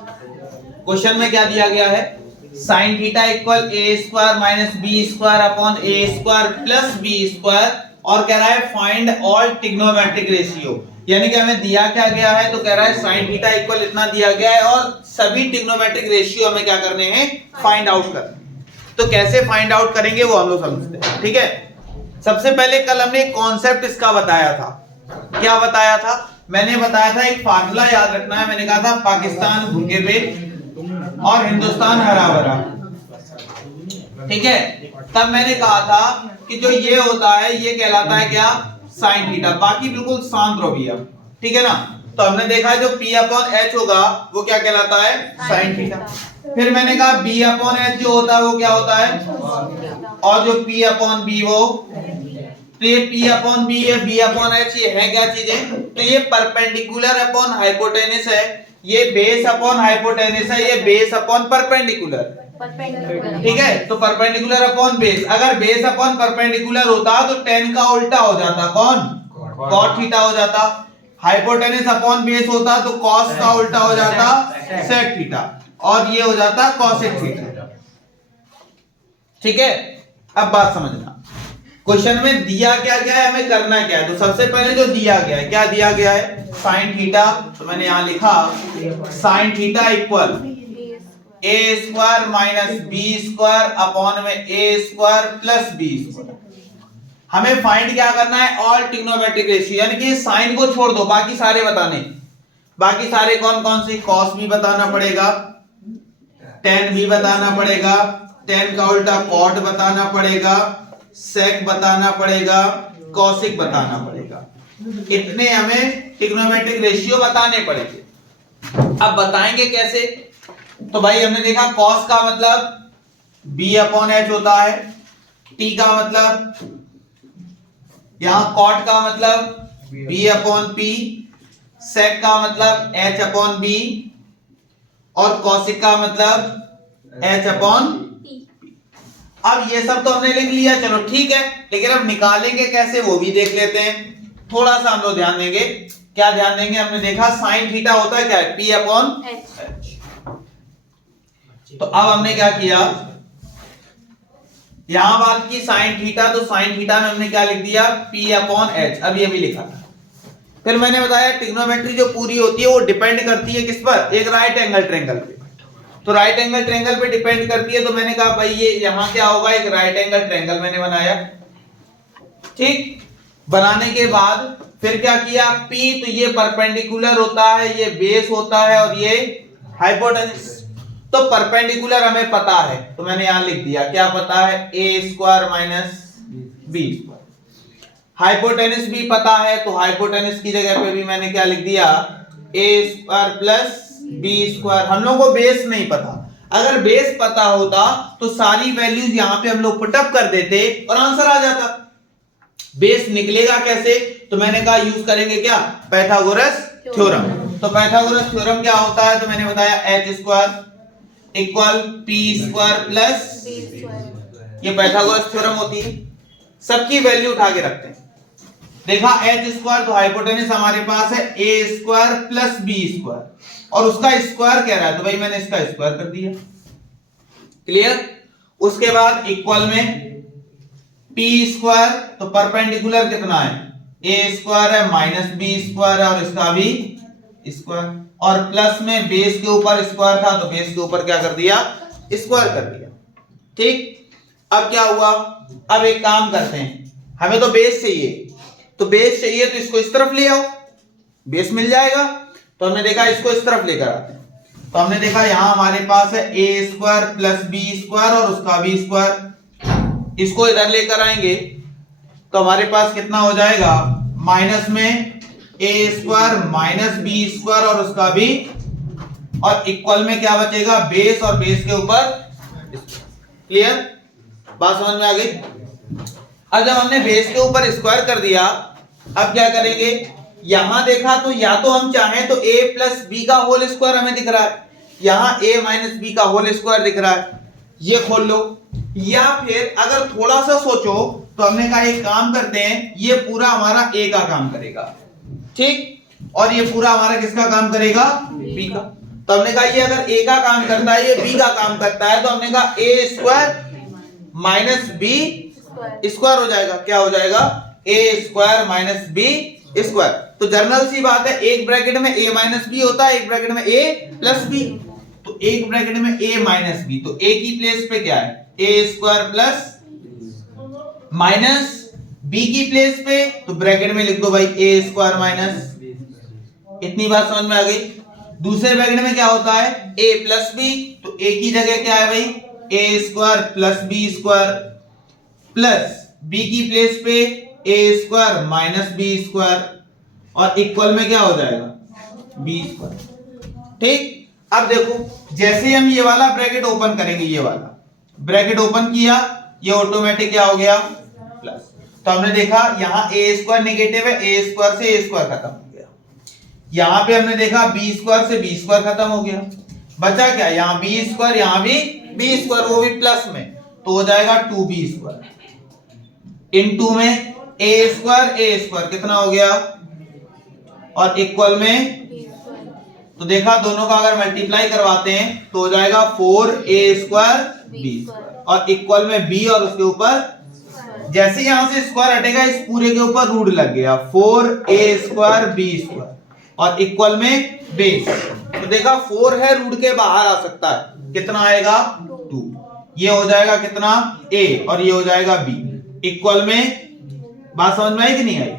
Question में क्या दिया गया है, sine theta equal a square minus B square upon a square plus B square, और कह रहा है फाइंड ऑल ट्रिग्नोमेट्रिक रेशियो, यानी कि हमें दिया क्या गया है, तो कह रहा है साइन थीटा इक्वल इतना दिया गया है और सभी ट्रिग्नोमेट्रिक रेशियो हमें क्या करने हैं, फाइंड आउट करने हैं। तो कैसे फाइंड आउट करेंगे वो हम लोग समझते हैं, ठीक है। सबसे पहले कल हमने एक कॉन्सेप्ट इसका बताया था, क्या बताया था, मैंने बताया था एक फार्मूला याद रखना है, मैंने कहा था पाकिस्तान भूखे पे और हिंदुस्तान हरा भरा, ठीक है। तब मैंने कहा था कि जो ये होता है ये कहलाता है क्या, साइन थीटा, बाकी बिल्कुल शांत रहो भैया, ठीक है ना। तो हमने देखा जो P अपॉन H होगा वो क्या कहलाता है, साइन थीटा। फिर मैंने कहा B अपॉन H जो होता है वो क्या होता है, और जो P अपॉन B वो, तो ये P अपॉन B है, B अपॉन H ये है क्या चीजें, तो ये परपेंडिकुलर अपॉन हाइपोटेनस है, ये बेस अपॉन हाइपोटेनस है, ये बेस अपॉन परपेंडिकुलर, ठीक है। तो परपेंडिकुलर अपॉन बेस, अगर बेस अपॉन परपेंडिकुलर होता तो tan का उल्टा हो जाता, कौन, cot थीटा हो जाता। हाइपोटेनस अपॉन बेस होता तो cos का उल्टा हो जाता sec थीटा, और ये हो जाता cosec थीटा, ठीक है। अब बात समझना, क्वेश्चन में दिया क्या गया है, हमें करना क्या है। तो सबसे पहले जो दिया गया है, क्या दिया गया है, साइन थीटा, तो मैंने यहां लिखा sine theta equal a square minus B square upon में a square plus B square. हमें फाइंड क्या करना है, ऑल ट्रिग्नोमेट्रिक रेशियो, यानी कि साइन को छोड़ दो, बाकी सारे बताने, बाकी सारे कौन कौन से, कॉस भी बताना पड़ेगा, टेन भी बताना पड़ेगा, टेन का उल्टा कॉट बताना पड़ेगा, सेक बताना पड़ेगा, कॉसिक बताना पड़ेगा, इतने हमें ट्रिग्नोमेट्रिक रेशियो बताने पड़ेंगे। अब बताएंगे कैसे, तो भाई हमने देखा cos का मतलब b अपॉन h होता है, t का मतलब, यहां cot का मतलब b अपॉन p, sec का मतलब h अपॉन b, और cosic का मतलब h अपॉन p। अब ये सब तो हमने लिख लिया, चलो ठीक है, लेकिन अब निकालेंगे कैसे वो भी देख लेते हैं। थोड़ा सा हम लोग ध्यान देंगे, क्या ध्यान देंगे, हमने देखा साइन थीटा होता है क्या है, p अपॉन h। तो अब हमने क्या किया, यहां बात की साइन थीटा, तो साइन थीटा में हमने क्या लिख दिया, P अपॉन H, अब ये भी लिखा था। फिर मैंने बताया ट्रिग्नोमेट्री जो पूरी होती है वो डिपेंड करती है किस पर, एक राइट एंगल ट्रायंगल पे, तो राइट एंगल ट्रायंगल पे डिपेंड करती है। तो मैंने कहा भाई ये यहां क्या होगा, एक राइट एंगल ट्रायंगल मैंने बनाया, ठीक। बनाने के बाद फिर क्या किया, P तो ये परपेंडिकुलर होता है, ये बेस होता है, और ये हाइपोटेनस। तो परपेंडिकुलर हमें पता है, तो मैंने यहां लिख दिया, क्या पता है, a square minus B square. Hypotenuse भी पता है, तो हाइपोटेनस की जगह पे भी मैंने क्या लिख दिया, ए स्क्वायर प्लस बी स्क्वायर। हम लोगों को बेस नहीं पता, अगर बेस पता होता तो सारी वैल्यूज यहां पे हम लोग पुटअप कर देते और आंसर आ जाता। बेस निकलेगा कैसे, तो मैंने कहा यूज करेंगे क्या, पाइथागोरस थ्योरम। तो पाइथागोरस थ्योरम क्या होता है, तो मैंने बताया H square equal P square plus, ये पाइथागोरस थ्योरम होती है। सबकी वैल्यू उठा के रखते हैं, देखा एच स्क्वायर तो हाइपोटेनस हमारे पास है a square plus B square, और उसका स्क्वायर कह रहा है, तो भाई मैंने इसका स्क्वायर कर दिया, क्लियर। उसके बाद इक्वल में पी स्क्वायर, तो परपेंडिकुलर कितना है, ए स्क्वायर है माइनस बी स्क्वायर है, और इसका भी स्क्वायर, और प्लस में बेस के ऊपर स्क्वायर था, तो बेस के ऊपर क्या कर दिया, स्क्वायर कर दिया, ठीक। अब क्या हुआ, अब एक काम करते हैं, हमें तो बेस चाहिए, तो बेस चाहिए तो इसको इस तरफ ले आओ, बेस मिल जाएगा। तो हमने देखा इसको इस तरफ लेकर आते हैं, तो हमने देखा यहां हमारे पास है a square plus B square और उसका भी स्क्वायर, इसको इधर लेकर आएंगे तो हमारे पास कितना हो जाएगा, माइनस में a square minus B square और उसका भी, और इक्वल में क्या बचेगा, बेस और बेस के ऊपर, क्लियर, बात समझ में आ गई। अब जब हमने बेस के ऊपर स्क्वायर कर दिया, अब क्या करेंगे, यहां देखा तो या तो हम चाहें तो a प्लस बी का होल स्क्वायर हमें दिख रहा है, यहां a माइनस बी का होल स्क्वायर दिख रहा है, ये खोल लो, या फिर अगर थोड़ा सा सोचो तो हमने कहा एक काम करते हैं, ये पूरा हमारा a का काम करेगा, ठीक, और ये पूरा हमारा किसका काम करेगा, b का। तो हमने कहा ये अगर ए का काम करता है, ये बी का काम करता है, तो हमने कहा ए स्क्वायर माइनस बी स्क्वायर हो जाएगा। क्या हो जाएगा? ए स्क्वायर माइनस बी स्क्वायर। तो जनरल सी बात है, एक ब्रैकेट में a माइनस बी होता है, एक ब्रैकेट में a प्लस बी। तो एक ब्रैकेट में a माइनस बी, तो a की प्लेस पे क्या है? a square plus minus b की प्लेस पे तो ब्रैकेट में लिख दो भाई a स्क्वायर माइनस। इतनी बात समझ में आ गई? दूसरे ब्रैकेट में क्या होता है? a प्लस बी, तो a की जगह क्या है भाई? a square plus B square plus b की प्लेस पे a square minus B square और इक्वल में क्या हो जाएगा? B square. ठीक, अब देखो जैसे ही हम ये वाला ब्रैकेट ओपन करेंगे, ये वाला ब्रैकेट ओपन किया, ये ऑटोमेटिक क्या हो गया? प्लस। तो हमने देखा यहां a स्क्वायर नेगेटिव है, a स्क्वायर से a स्क्वायर खत्म हो गया। यहां पे हमने देखा b स्क्वायर से b स्क्वायर खत्म हो गया। बचा क्या? यहां b स्क्वायर, यहां भी b स्क्वायर, वो भी प्लस में, तो हो जाएगा 2b स्क्वायर इनटू में a स्क्वायर कितना हो गया? और इक्वल में, तो देखा दोनों का अगर मल्टीप्लाई करवाते हैं तो हो जाएगा 4a स्क्वायर b स्क्वायर और इक्वल में b और उसके ऊपर जैसे यहां से स्क्वायर हटेगा इस पूरे के ऊपर रूट लग गया 4a स्क्वायर b स्क्वायर और इक्वल में बेस। तो देखा 4 है, रूट के बाहर आ सकता है, कितना आएगा? 2। ये हो जाएगा कितना? a और ये हो जाएगा b इक्वल में। बात समझ में आई कि नहीं आई?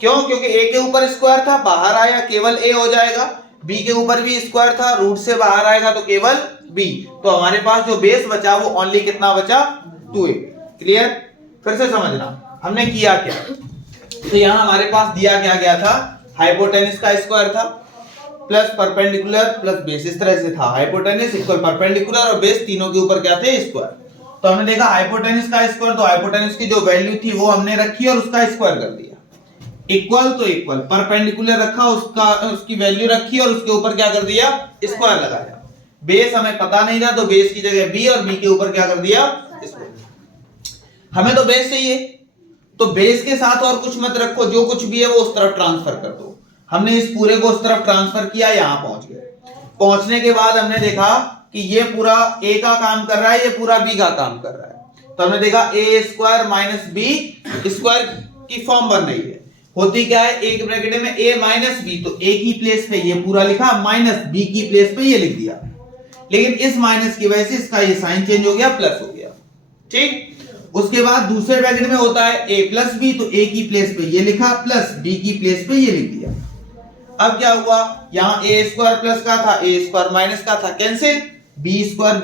क्यों? क्योंकि a के ऊपर स्क्वायर था, बाहर आया केवल a हो जाएगा, b के ऊपर भी स्क्वायर था, रूट से बाहर आएगा तो केवल b। तो हमारे पास जो बेस बचा वो ओनली कितना बचा? 2a। क्लियर? फिर से समझना हमने किया क्या। तो यहां हमारे पास दिया क्या गया था? हाइपोटेनस का स्क्वायर था प्लस परपेंडिकुलर प्लस बेस, इस तरह से था। हाइपोटेनस इक्वल परपेंडिकुलर और बेस तीनों के ऊपर क्या थे? स्क्वायर। तो हमने देखा हाइपोटेनस का स्क्वायर, तो हाइपोटेनस की जो वैल्यू थी वो हमने रखी और उसका स्क्वायर कर दिया। इक्वल तो इक्वल, परपेंडिकुलर रखा, उसकी वैल्यू रखी और उसके ऊपर क्या कर दिया? स्क्वायर लगाया। बेस हमें पता नहीं था तो बेस की जगह b और b के ऊपर क्या कर दिया? स्क्वायर। हमें तो बेस चाहिए, तो बेस के साथ और कुछ मत रखो, जो कुछ भी है वो उस तरफ ट्रांसफर कर दो। हमने इस पूरे को उस तरफ ट्रांसफर किया, यहां पहुंच गए। पहुंचने के बाद हमने देखा कि ये पूरा a का काम कर रहा है, ये पूरा b का काम कर रहा है। तो हमने देखा a square minus b square की फॉर्म बन रही है। होती क्या है? एक ब्रैकेट में a माइनस b, तो a की प्लेस पे ये पूरा लिखा, माइनस b की प्लेस पे ये लिख दिया। लेकिन इस माइनस की वजह से इसका ये साइन चेंज हो गया, प्लस हो गया। ठीक, उसके बाद दूसरे ब्रैकेट में होता है a प्लस b, तो a की प्लेस पे ये लिखा प्लस b की प्लेस पे ये लिख दिया। अब क्या हुआ? यहाँ a स्क्वायर प्लस का था, a स्क्वायर माइनस का था, cancel, b square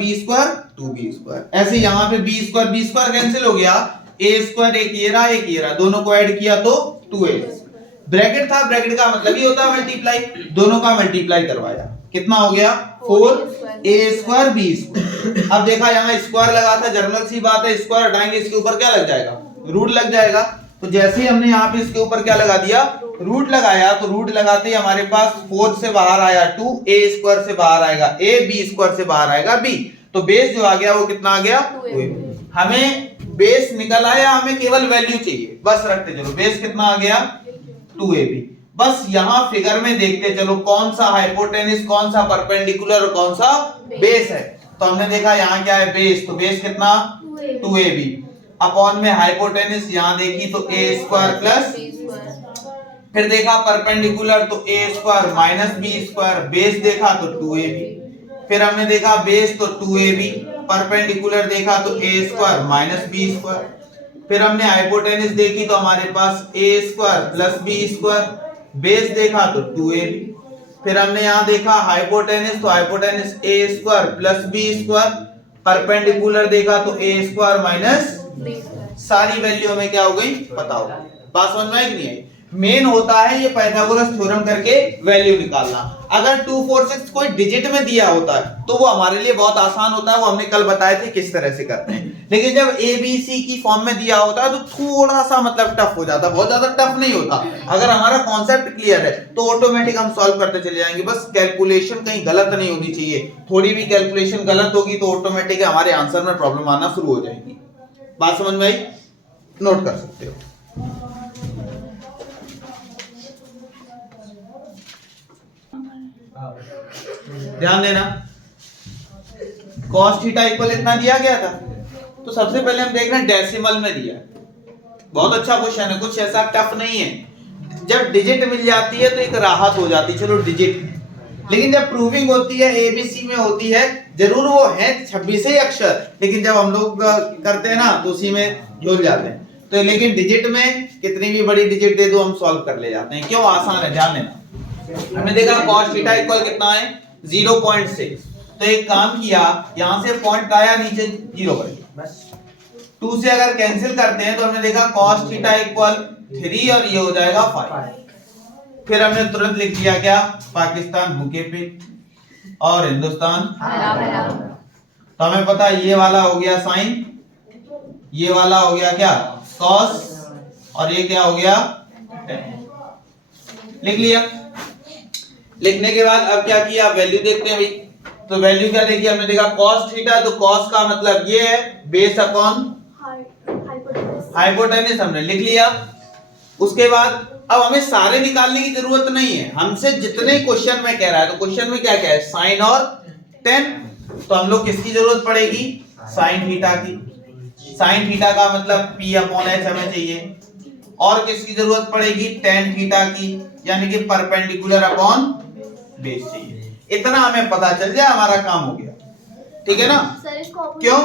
2b square. ऐसे यहाँ पे b स्क्वायर कैंसिल हो गया, a स्क्वायर एक ये रहा, दोनों को ऐड किया तो 2a। ब्रैकेट था, ब्रैकेट का मतलब ही होता है मल्टीप्लाई, दोनों का मल्टीप्लाई करवाया, कितना हो गया? 4a square b square. अब देखा यहाँ स्क्वायर लगा था, जनरल सी बात है, स्क्वायर हटाएंगे इसके ऊपर क्या लग जाएगा? रूट लग जाएगा। तो जैसे ही हमने यहाँ पे इसके ऊपर क्या लगा दिया? रूट लगाया, तो रूट लगाते ही हमारे पास 4 से बाहर आया 2, a स्क्वायर से बाहर आएगा a, b स्क्वायर से बाहर आएगा b। तो बेस जो आ गया वो कितना आ गया? 2a। हमें बेस निकल आया, हमें केवल वैल्यू चाहिए, बस रखते चलो। बेस कितना आ गया? 2ab। बस यहाँ फिगर में देखते चलो कौन सा हाइपोटेनस, कौन सा परपेंडिकुलर और कौन सा बेस है। तो हमने देखा यहाँ क्या है? बेस। तो बेस कितना? 2ab अपॉन में हाइपोटेनस, यहाँ देखी तो a स्क्वायर प्लस, फिर देखा परपेंडिकुलर तो a square minus b square, base देखा तो 2ab, फिर हमने देखा बेस तो 2ab, परपेंडिकुलर देखा तो a square minus b square, फिर हमने हाइपोटेनस देखी तो हमारे पास a square plus b square, base देखा तो 2ab, फिर हमने यहाँ देखा हाइपोटेनस, तो hypotenuse a square plus b square, perpendicular देखा तो a स्क्वायर माइनस, सारी वैल्यू हमें क्या हो गई? पता हो गई। बात समझ में आई कि नहीं आई? मेन होता है ये पाइथागोरस थ्योरम करके वैल्यू निकालना। अगर 2 4 6 कोई डिजिट में दिया होता है तो वो हमारे लिए बहुत आसान होता है, वो हमने कल बताए थे किस तरह से करते हैं। लेकिन जब ए बी सी की फॉर्म में दिया होता है तो थोड़ा सा मतलब टफ हो जाता है, बहुत ज्यादा टफ नहीं होता। अगर हमारा कॉन्सेप्ट क्लियर है तो ऑटोमेटिक हम सॉल्व करते चले जाएंगे, बस कैलकुलेशन कहीं गलत नहीं होनी चाहिए। थोड़ी भी कैलकुलेशन गलत होगी तो ऑटोमेटिक हमारे आंसर में प्रॉब्लम आना शुरू हो जाएगी। बात समझ में आई? नोट कर सकते हो। ध्यान देना, cos थीटा इक्वल इतना दिया गया था। तो सबसे पहले हम देख रहे हैं डेसिमल में दिया है। बहुत अच्छा क्वेश्चन है, कुछ ऐसा टफ नहीं है। जब डिजिट मिल जाती है तो एक राहत हो जाती है, चलो डिजिट। लेकिन जब प्रूविंग होती है एबीसी में होती है, जरूर वो है 26 ही अक्षर, लेकिन जब हम लोग करते हैं ना तो उसी में झूल जाते हैं। तो लेकिन डिजिट में कितनी भी बड़ी डिजिट दे दो हम सॉल्व कर ले जाते हैं, क्यों? आसान है, ध्यान देना। हमने देखा cos थीटा इक्वल कितना है 0.6। तो एक काम किया, यहां से पॉइंट आया, नीचे 0 कर दिया बस। 2 से अगर कैंसिल करते हैं तो हमने देखा cos थीटा इक्वल 3 और ये हो जाएगा 5। फिर हमने तुरंत लिख दिया क्या? पाकिस्तान भूखे पे और हिंदुस्तान। तो हमें पता है ये वाला हो गया साइन, ये वाला हो गया क्या? cos, और ये क्या हो गया? लिख लिया। लिखने के बाद अब क्या किया? वैल्यू देखते हैं भाई। तो वैल्यू क्या देखी हमने? देखा cos थीटा, तो cos का मतलब ये है बेस अपॉन हाइपोटेनस, हमने लिख लिया। उसके बाद अब हमें सारे निकालने की जरूरत नहीं है, हमसे जितने क्वेश्चन में कह रहा है, तो क्वेश्चन में क्या क्या है? साइन और टेन। तो हम लोग किसकी जरूरत पड़ेगी? साइन थीटा की। साइन थीटा का मतलब p अपॉन h हमें चाहिए। और किसकी जरूरत पड़ेगी? टेन थीटा की, यानी कि परपेंडिकुलर अपॉन बेस चाहिए। इतना हमें पता चल जाए हमारा काम हो गया, ठीक है ना? क्यों?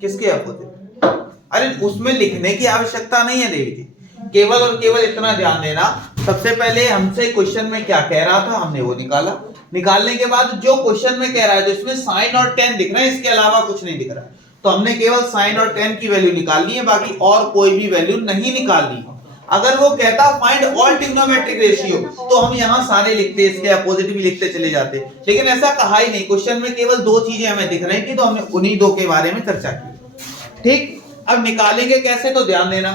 किसके अपोजिट? अरे उसमें लिखने की आवश्यकता नहीं है देवी जी, केवल और केवल इतना ध्यान देना। सबसे पहले हमसे क्वेश्चन में क्या कह रहा था, हमने वो निकाला। निकालने के बाद जो क्वेश्चन में कह रहा है, तो इसमें साइन और टेन दिख रहा है, इसके अलावा कुछ नहीं दिख रहा है, तो हमने केवल साइन और टेन की वैल्यू निकालनी है, बाकी और कोई भी वैल्यू नहीं निकालनी। अगर वो कहता फाइंड ऑल ट्रिग्नोमेट्रिक रेशियो, तो हम यहाँ सारे लिखते, इसके अपोजिट भी लिखते चले जाते, लेकिन ऐसा कहा ही नहीं। क्वेश्चन में केवल दो चीजें हमें दिख रही थी, तो हमने उन्हीं दो के बारे में चर्चा की। ठीक, अब निकालेंगे कैसे, तो ध्यान देना।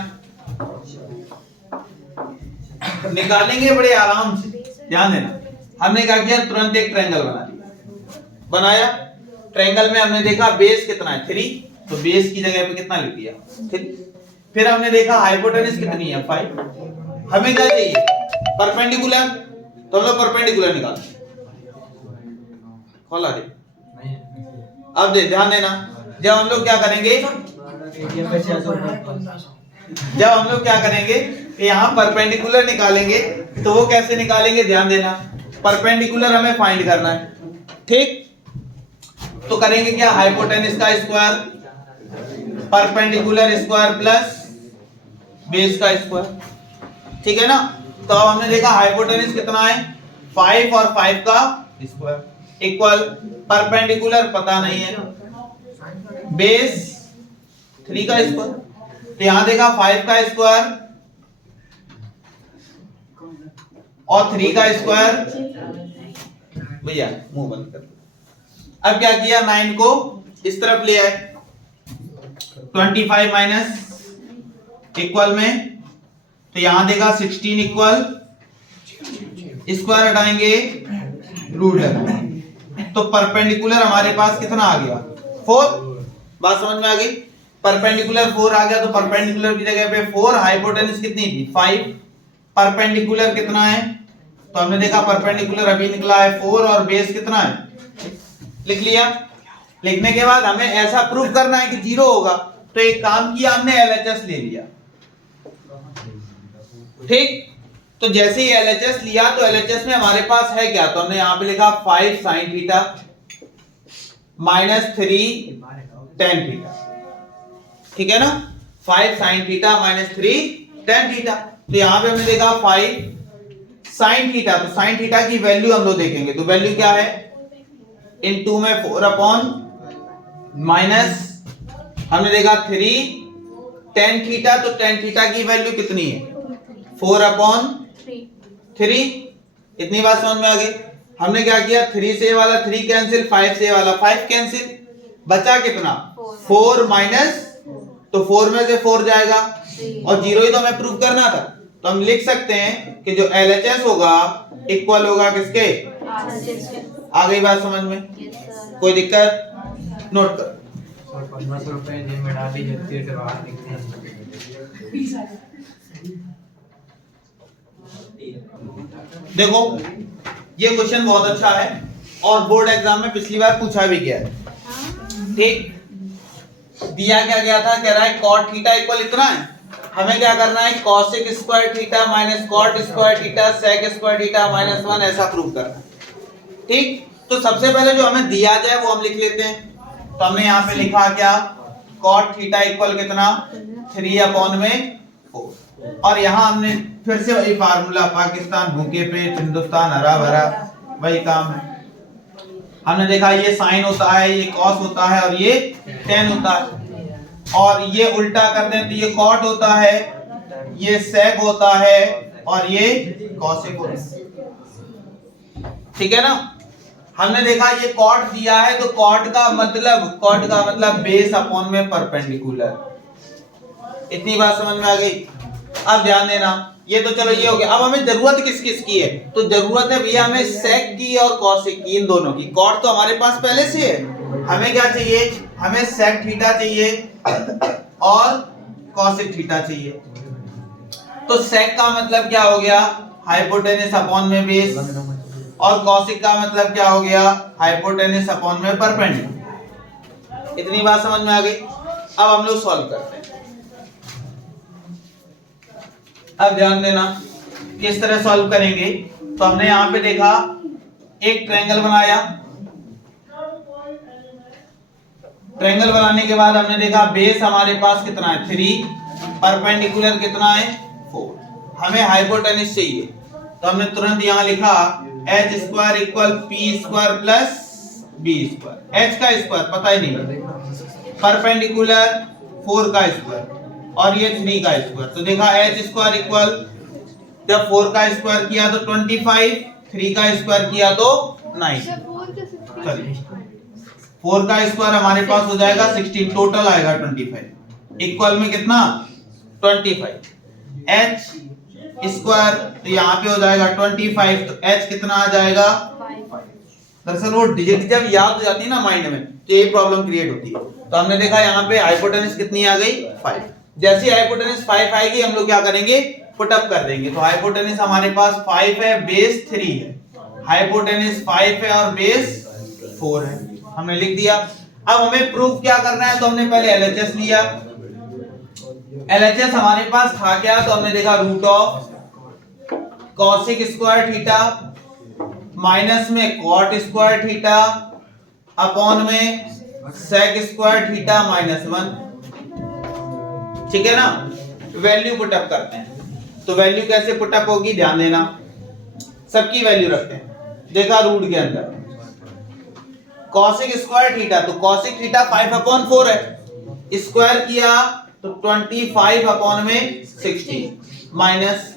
निकालेंगे बड़े आराम से, ध्यान देना। हमने क्या किया? तुरंत एक ट्रायंगल बना दिया। बनाया, ट्रायंगल में हमने देखा बेस कितना है 3, तो बेस की जगह पे कितना लिख दिया 3। फिर हमने देखा हाइपोटेनस कितनी है 5। हमें क्या चाहिए? परपेंडिकुलर, तो हम लोग परपेंडिकुलर निकाल खोला दे। अब दे ध्यान देना, जब हम लोग क्या करेंगे, जब हम लोग क्या करेंगे यहाँ परपेंडिकुलर निकालेंगे, तो वो कैसे निकालेंगे? ध्यान देना, परपेंडिकुलर हमें फाइंड करना है, ठीक? तो करेंगे क्या? हाइपोटेनस का square, perpendicular square plus base का स्क्वायर, ठीक है ना? तो अब हमने देखा हाइपोटेनस कितना है 5 और 5 का स्क्वायर इक्वल, परपेंडिकुलर पता नहीं है, बेस 3 का स्क्वायर। तो यहां देखा 5 का स्क्वायर और 3 का स्क्वायर, भैया मुंह बंद कर। अब क्या किया? 9 को इस तरफ ले आए, 25 माइनस इक्वल में, तो यहां देखा 16 इक्वल, स्क्वायर हटाएंगे रूट है, तो परपेंडिकुलर हमारे पास कितना आ गया 4। बात समझ में आ गई? परपेंडिकुलर 4 आ गया, तो परपेंडिकुलर की जगह पे 4, हाइपोटेनस कितनी थी 5, परपेंडिकुलर कितना है, तो हमने देखा परपेंडिकुलर अभी निकला है 4 और बेस कितना है, लिख लिया। लिखने के बाद हमें ऐसा प्रूव करना है कि 0 होगा, तो एक काम किया हमने LHS ले लिया, ठीक? तो जैसे ही LHS लिया, तो LHS में हमारे पास है क्या? तो हमने यहां पे लिखा 5 sin theta minus 3 tan theta, ठीक है ना? 5 sin theta minus 3 tan theta. तो यहां पे हमने देखा 5 sin थीटा, तो sin थीटा की वैल्यू हम लोग देखेंगे, तो वैल्यू क्या है? इन 2 में 4 अपॉन माइनस हमने देखा 3 tan थीटा, तो tan थीटा की वैल्यू कितनी है 4 अपॉन 3। इतनी बात समझ में आ गई? हमने क्या किया? 3 से वाला 3 कैंसिल, 5 से वाला 5 कैंसिल, बचा कितना 4 माइनस, तो 4 में से 4 जाएगा और 0 ही तो हमें प्रूव करना था। तो हम लिख सकते हैं कि जो LHS होगा इक्वल होगा किसके? आ गई बात समझ में? कोई दिक्कत? नोट कर। 50 रुपए जेब में डाली है, से बाहर निकले हैं। देखो ये क्वेश्चन बहुत अच्छा है, और बोर्ड एग्जाम में पिछली बार पूछा भी गया है। ठीक, दिया क्या गया था, कह रहा है cot थीटा इक्वल इतना है, हमें क्या करना है cosec square theta minus cot square theta sec square theta minus 1 ऐसा प्रूव करना है। ठीक, तो सबसे पहले जो हमें दिया जाए वो हम लिख लेते हैं। तो हमने यहाँ पे लिखा क्या, cot थीटा इक्वल कितना 3/4 और यहाँ हमने फिर से वही फार्मूला, पाकिस्तान भूखे पेट हिंदुस्तान हरा भरा, वही काम है। हमने देखा ये साइन होता है, ये कॉस होता है और ये टेन होता है, और ये उल्टा कर दें तो ये कॉट होता है, ये सेक होता है और ये कॉसेक होता है। ठीक है ना। हमने देखा ये कॉट दिया है तो कॉट का मतलब बेस अपॉन में परपेंडिकुलर। इतनी बात समझ में आ गई। अब ध्यान देना, ये तो चलो ये हो गया। अब हमें जरूरत किस किस की है, तो जरूरत है भैया हमें सेक की और कॉसेक की, इन दोनों की। कॉट तो हमारे पास पहले से है, हमें क्या चाहिए, हमें सेक थीटा चाहिए और कॉसेक थीटा चाहिए। तो सेक का मतलब क्या हो गया, हाइपोटेनस अपॉन में बेस, और कॉसेक का मतलब क्या हो गया, हाइपोटेनस अपॉन में परपेंडिकुलर। इतनी बात समझ में आ गई। अब हम लोग सॉल्व करते हैं। अब ध्यान देना किस तरह सॉल्व करेंगे। तो हमने यहां पे देखा एक ट्रायंगल बनाया, ट्रायंगल बनाने के बाद हमने देखा बेस हमारे पास कितना है 3, परपेंडिकुलर कितना है 4, हमें हाइपोटेनस चाहिए। तो हमने तुरंत यहां लिखा h square equal p square plus b square. h का स्क्वायर पता ही नहीं, परपेंडिकुलर 4 का स्क्वायर और ये 3 का स्क्वायर। तो देखा h स्क्वायर इक्वल, जब 4 का स्क्वायर किया तो 25, 3 का स्क्वायर किया तो 9, चलिए 4 का स्क्वायर हमारे पास हो जाएगा 16, टोटल आएगा 25, इक्वल में कितना 25। h स्क्वायर तो यहाँ पे हो जाएगा 25, तो h कितना आ जाएगा 5। दरअसल वो डिजिट जब याद हो जाती है ना माइंड में तो ये प्रॉब्लम क्रिएट होती है। तो हमने देखा यहाँ पे हाइपोटेनस कितनी आ गई 5। जैसे हाइपोटेनस 5 आएगी हम लोग क्या करेंगे, पुटअप कर देंगे। तो हाइपोटेनस हमारे पास 5 है, बेस 3 है, हाइपोटेनस 5 है और बेस 4 है, हमने लिख दिया। अब हमें प्रूफ क्या करना है, तो हमने पहले LHS लिया। LHS हमारे पास था क्या, तो हमने देखा root of cosec square theta minus में कॉट स्क्वायर थीटा अपॉन में सेक स्क्वायर थीटा माइनस 1। ठीक है ना। वैल्यू पुटअप करते हैं। तो वैल्यू कैसे पुटअप होगी, ध्यान देना, सबकी वैल्यू रखते हैं। देखा रूट के अंदर कॉसेक स्क्वायर थीटा, तो कॉसेक थीटा 5/4 है, स्क्वायर किया तो 25 अपॉन में 16 माइनस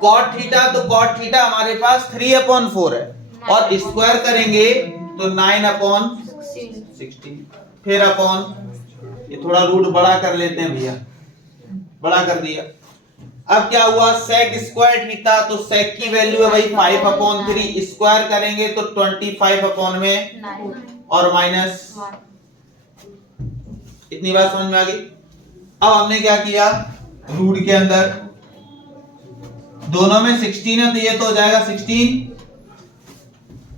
कॉट थीटा, तो कॉट थीटा हमारे पास 3/4 है और स्क्वायर करेंगे तो 9/16, फिर अपॉन, ये थोड़ा रूट बड़ा कर लेते हैं भैया, बड़ा कर दिया। अब क्या हुआ, सेक स्क्वायर थीटा, तो सेक की वैल्यू है भाई 5/3, स्क्वायर करेंगे तो 25 अपॉन में 9 और माइनस 1। इतनी बात समझ में आ गई। अब हमने क्या किया, रूट के अंदर दोनों में 16 है तो ये तो हो जाएगा 16।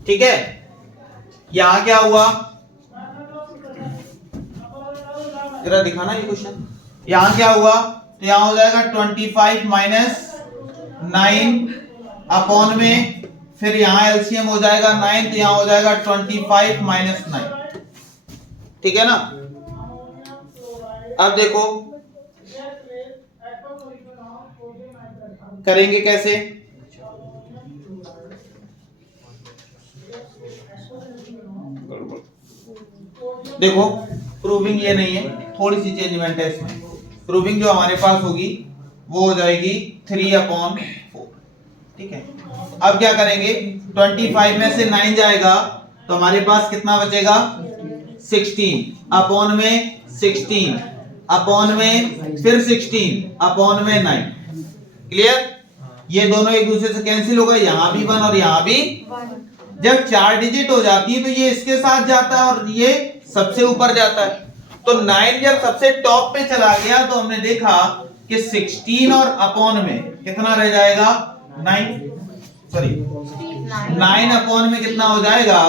ठीक है, यहां क्या हुआ, जरा दिखाना ये क्वेश्चन। यहां क्या हुआ, तो यहां हो जाएगा 25 माइनस 9 अपॉन में, फिर यहां एलसीएम हो जाएगा 9, तो यहां हो जाएगा 25 माइनस 9। ठीक है ना। अब देखो करेंगे कैसे, देखो प्रूविंग ये नहीं है, थोड़ी सी चेंजमेंट है इसमें। प्रूविंग जो हमारे पास होगी वो हो जाएगी 3/4। ठीक है, अब क्या करेंगे, 25 में से 9 जाएगा तो हमारे पास कितना बचेगा 16 अपॉन में 16 अपॉन में फिर 16 अपॉन में 9। क्लियर, ये दोनों एक दूसरे से कैंसिल हो गए, यहां भी 1 और यहां भी 1। जब 4 डिजिट हो जाती है तो ये इसके साथ जाता है और ये सबसे ऊपर जाता है। तो 9 जब सबसे टॉप पे चला गया तो हमने देखा कि 16 और अपॉन में कितना रह जाएगा 9, सॉरी 9 अपॉन में कितना हो जाएगा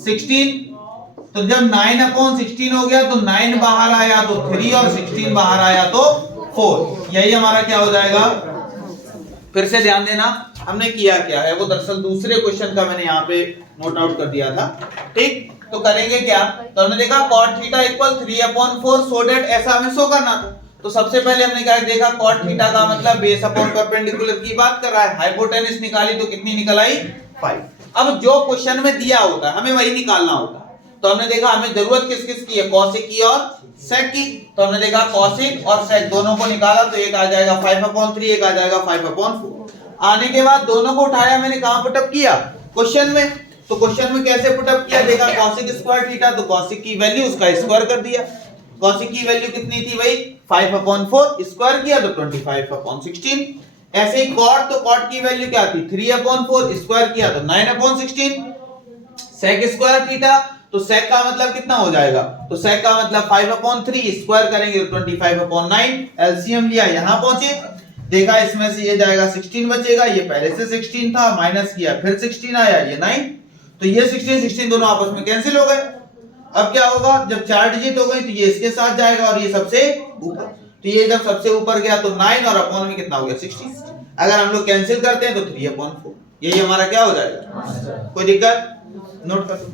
16। तो जब 9 अपॉन 16 हो गया तो 9 बाहर आया तो 3 और 16 बाहर आया तो 4। यही हमारा क्या हो जाएगा। फिर से ध्यान देना हमने किया क्या है, वो दरअसल दूसरे क्वेश्चन का मैंने यहाँ पे नोट आउट कर दिया था। ठीक, तो करेंगे क्या, तो हमने देखा cot theta equal 3/4 so that ऐसा हमें शो करना था। तो सबसे पहले हमने क्या देखा, cot थीटा का मतलब बेस अपॉन परपेंडिकुलर की बात कर रहा है। हाइपोटेनस निकाली तो कितनी निकल आई 5। अब जो क्वेश्चन में दिया होता है हमें वही निकालना होता है। तो हमने देखा हमें जरूरत किस किस की है, कॉसिक की और सेक की। तो हमने देखा कॉसिक और सेक दोनों को निकाला तो एक आ जाएगा 5/3, एक आ जाएगा 5/4। आने के बाद दोनों को उठाया मैंने कहां पुटअप किया, क्वेश्चन में। तो क्वेश्चन में कैसे पुटअप किया, देखा कॉसिक स्क्वायर थीटा तो कॉसिक की वैल्यू उसका स्क्वायर कर दिया। कॉसिक की वैल्यू कितनी थी भाई 5/4, स्क्वायर किया तो 25/16। ऐसे ही कॉट, तो कॉट की वैल्यू क्या थी 3/4, स्क्वायर किया तो 9/16। सेक स्क्वायर थीटा, तो सेक का मतलब कितना हो जाएगा, तो सेक का मतलब 5/3, स्क्वायर करेंगे तो 25/9। एलसीएम लिया यहां पहुंचे, देखा इसमें से ये जाएगा 16 बचेगा, ये पहले से 16 था, माइनस किया फिर 16 आया, ये 9। तो ये 16 दोनों आपस में कैंसिल हो गए। अब क्या होगा, जब 4 डिजिट हो गई तो ये इसके साथ जाएगा और ये सबसे ऊपर। तो ये जब सबसे ऊपर गया तो 9 और अपॉन में कितना हो गया 16। अगर हम लोग कैंसिल करते हैं तो 3/4, यही हमारा क्या हो जाएगा। कोई दिक्कत, नोट कर लो।